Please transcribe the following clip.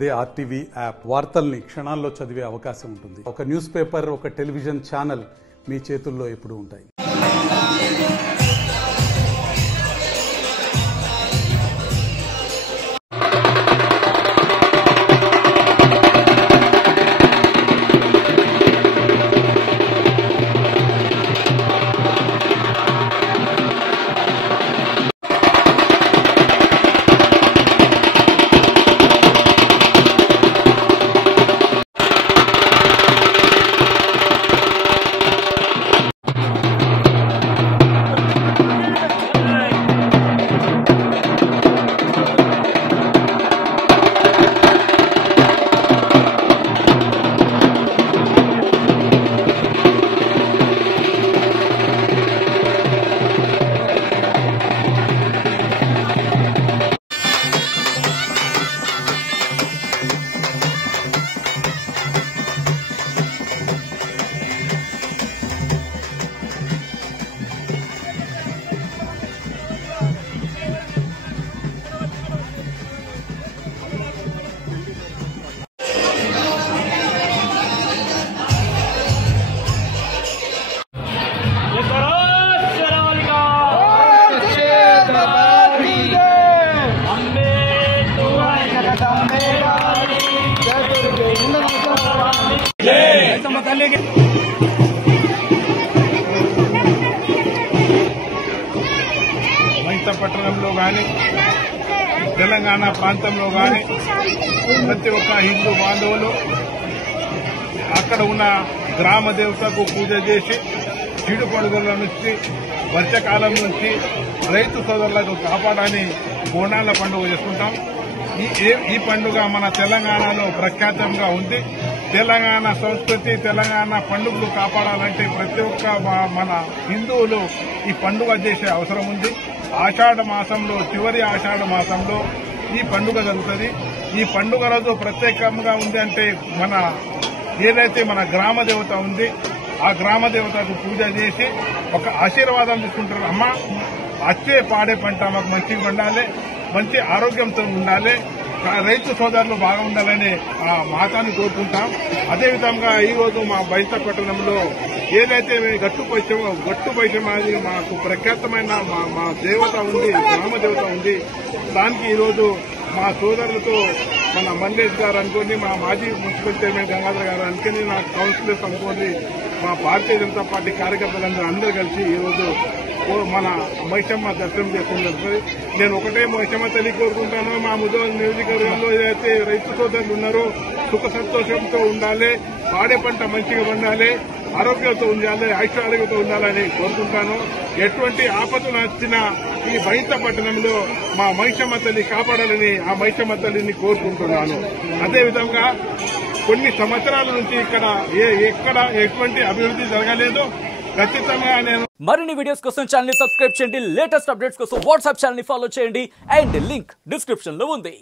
అదే RTV app వార్తల్ని క్షణాల్లో చదివే అవకాశం ఉంటుంది. ఒక న్యూస్ పేపర్, ఒక టెలివిజన్ ఛానల్ మీ చేతుల్లో ఎప్పుడూ ఉంటాయి. పట్టణంలో కానీ తెలంగాణ ప్రాంతంలో కానీ ప్రతి ఒక్క హిందూ బాంధవులు అక్కడ ఉన్న గ్రామ దేవతకు పూజ చేసి చీడు పడుగుల నుంచి వర్షకాలం నుంచి రైతు సోదరులకు కాపాడని బోనాల పండుగ చేసుకుంటాం. ఈ పండుగ మన తెలంగాణలో ప్రఖ్యాతంగా ఉంది. తెలంగాణ సంస్కృతి, తెలంగాణ పండుగలు కాపాడాలంటే ప్రతి ఒక్క మన హిందువులు ఈ పండుగ చేసే అవసరం ఉంది. ఆషాఢ మాసంలో, చివరి ఆషాఢ మాసంలో ఈ పండుగ జరుగుతుంది. ఈ పండుగ రోజు ప్రత్యేకంగా ఉంది అంటే ఏదైతే మన గ్రామ దేవత ఉంది ఆ గ్రామ దేవతకు పూజ చేసి ఒక ఆశీర్వాదం తీసుకుంటారు. అమ్మ వచ్చే పాడే పంట మాకు మంచిగా పండాలి, మంచి ఆరోగ్యంతో ఉండాలి, రైతు సోదరులు బాగా ఉండాలని ఆ మాతాన్ని కోరుకుంటాం. అదేవిధంగా ఈ రోజు మా బైంత పట్టణంలో ఏదైతే గట్టు పైచం అది మాకు ప్రఖ్యాతమైన మా దేవత ఉంది, గ్రామ దేవత ఉంది. దానికి ఈరోజు మా సోదరులతో మన మల్లేష్ గారు అనుకోండి, మా మాజీ మున్సిపల్ చైర్మన్ గంగాధర్ గారు అనుకోని, నా కౌన్సిలర్స్ అనుకోండి, మా భారతీయ జనతా పార్టీ కార్యకర్తలందరూ కలిసి ఈరోజు మన మైసమ్మ దర్శనం చేసుకుని జరుగుతుంది. నేను ఒకటే మైసమ్మ తల్లి కోరుకుంటాను, మా ముద్దు నియోజకవర్గంలో ఏదైతే రైతు సోదరులు ఉన్నారో సుఖ సంతోషంతో ఉండాలి, పాడే పంట మంచిగా పండాలి, ఆరోగ్యంతో ఉండాలి, ఐశ్వర్యంతో ఉండాలని కోరుకుంటాను. ఎటువంటి ఆపదలు వచ్చినా ఈ బైంత పట్టణంలో మా మైసమ్మ తల్లి కాపాడాలని ఆ మైసమ్మ తల్లిని కోరుకుంటున్నాను. అదేవిధంగా కొన్ని సంవత్సరాల నుంచి ఎక్కడ ఎటువంటి అభివృద్ధి జరగలేదు. ఖచ్చితంగా నేను మరిన్ని వీడియోస్ కోసం ఛానల్ ని సబ్స్క్రైబ్ చేయండి. లేటెస్ట్ అప్డేట్స్ కోసం వాట్సాప్ ఛానల్ ని ఫాలో చేయండి. అండ్ లింక్ డిస్క్రిప్షన్ లో ఉంది.